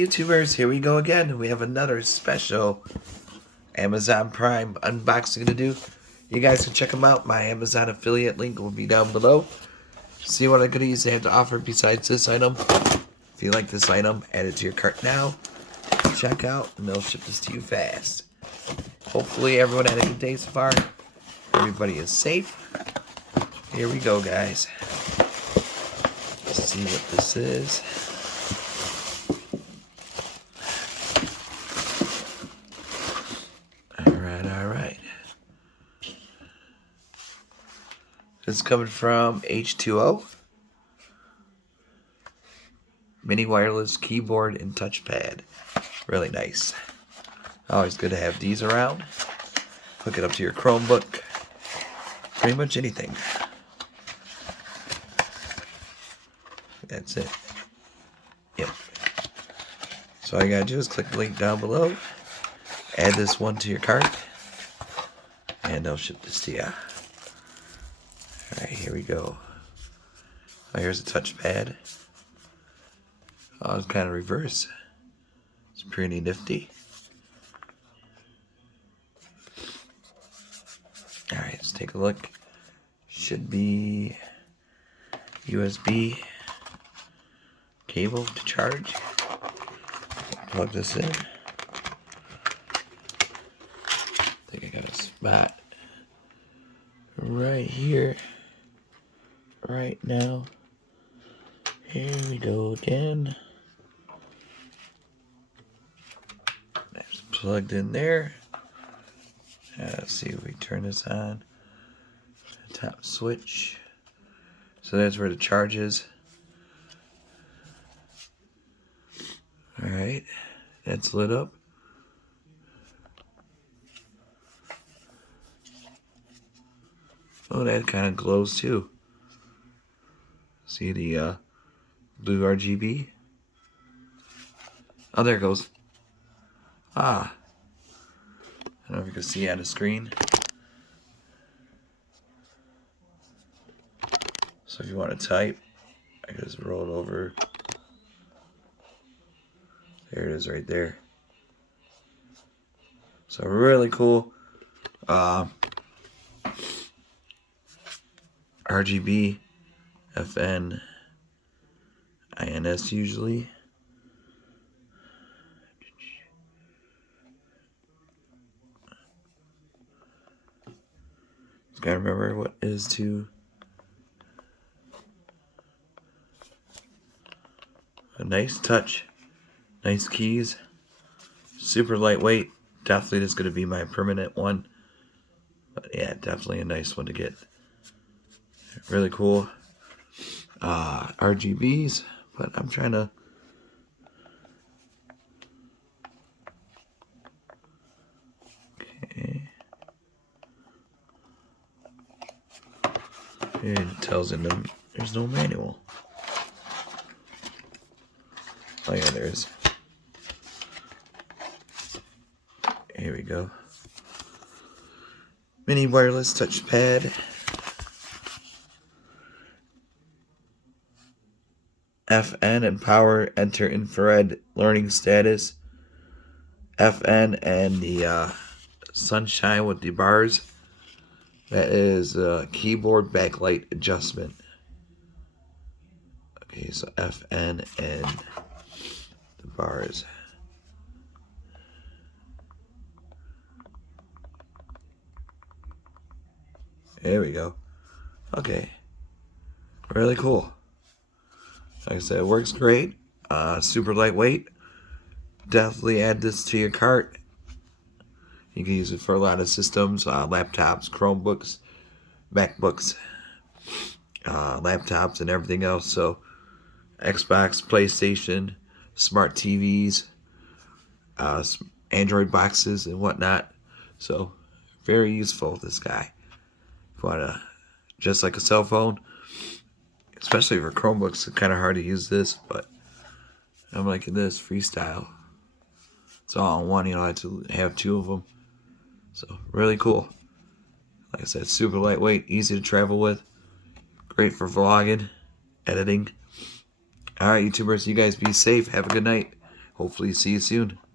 YouTubers, here we go again. We have another special Amazon Prime unboxing to do. You guys can check them out. My Amazon affiliate link will be down below. See what I'm goodies they have to offer besides this item. If you like this item, add it to your cart now. Check out, and they'll ship this to you fast. Hopefully everyone had a good day so far. Everybody is safe. Here we go, guys. Let's see what this is. Alright. This is coming from H2O. Mini wireless keyboard and touchpad. Really nice. Always good to have these around. Hook it up to your Chromebook. Pretty much anything. That's it. Yep. So all you gotta do is click the link down below. Add this one to your cart. And they'll ship this to you. Alright, here we go. Oh, here's a touchpad. Oh, it's kind of reverse. It's pretty nifty. Alright, let's take a look. Should be USB cable to charge. Plug this in. I think I got a spot right here. Right now. Here we go again. It's plugged in there. Let's see if we turn this on. Top switch. So that's where the charge is. Alright. That's lit up. Oh, that kind of glows too. See the blue RGB? Oh, there it goes. Ah. I don't know if you can see on the screen. So if you want to type, I can just roll it over. There it is right there. So really cool. RGB, FN, INS usually. Just gotta remember what is to a nice touch, nice keys, super lightweight. Definitely this is gonna be my permanent one. But yeah, definitely a nice one to get. Really cool. RGBs, but I'm trying to it tells in them there's no manual. Oh yeah, there is. Here we go. Mini wireless touchpad. FN and power, enter infrared learning status. FN and the sunshine with the bars. That is keyboard backlight adjustment. Okay, so FN and the bars. There we go. Okay. Really cool. Like I said, it works great. Super lightweight. Definitely add this to your cart. You can use it for a lot of systems, laptops, Chromebooks, MacBooks, laptops, and everything else. So, Xbox, PlayStation, smart TVs, Android boxes, and whatnot. So, very useful, this guy. If you want to, just like a cell phone, especially for Chromebooks, it's kind of hard to use this, but I'm liking this, freestyle. It's all in one, you know, I have to have two of them. So, really cool. Like I said, super lightweight, easy to travel with. Great for vlogging, editing. Alright, YouTubers, you guys be safe. Have a good night. hopefully see you soon.